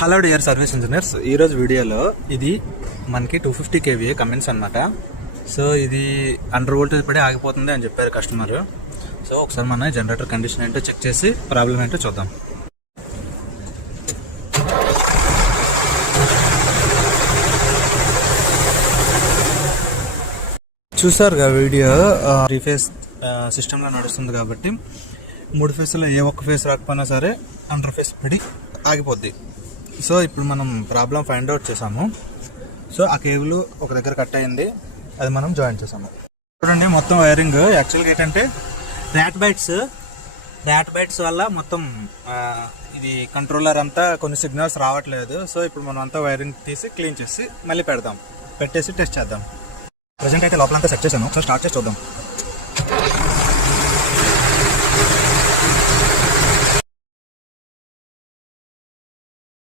Hello dear service engineers, ఈరోజు వీడియోలో ఇది మనకి 250 kVA కమెన్స్ అనమాట. సో ఇది అండర్ వోల్టేజ్ పడి ఆగిపోతుంది అని చెప్పారు కస్టమర్. సో ఒకసారి మన జనరేటర్ కండిషన్ ఏంటో చెక్ చేసి ప్రాబ్లం ఏంటో చూద్దాం. చూసారుగా వీడియో, 3 ఫేస్ సిస్టంలో నడుస్తుంది కాబట్టి 3 ఫేస్లో ఏ ఒక్క ఫేస్ రాకపోయినా సరే అండర్ ఫేస్ పడి ఆగిపోద్ది. సో ఇప్పుడు మనం ప్రాబ్లం ఫైండ్ అవుట్ చేసాము. సో ఆ కేబుల్ ఒక దగ్గర కట్ అయింది, అది మనం జాయిన్ చేసాము. చూడండి మొత్తం వైరింగ్ యాక్చువల్గా ఏంటంటే ర్యాట్ బైట్స్ వల్ల మొత్తం ఇది కంట్రోలర్ అంతా కొన్ని సిగ్నల్స్ రావట్లేదు. సో ఇప్పుడు మనం అంతా వైరింగ్ తీసి క్లీన్ చేసి మళ్ళీ పెట్టేసి టెస్ట్ చేద్దాం. ప్రజెంట్ అయితే లోపలంతా సెట్ చేసాను, ఒకసారి స్టార్ట్ చేసి చూద్దాం.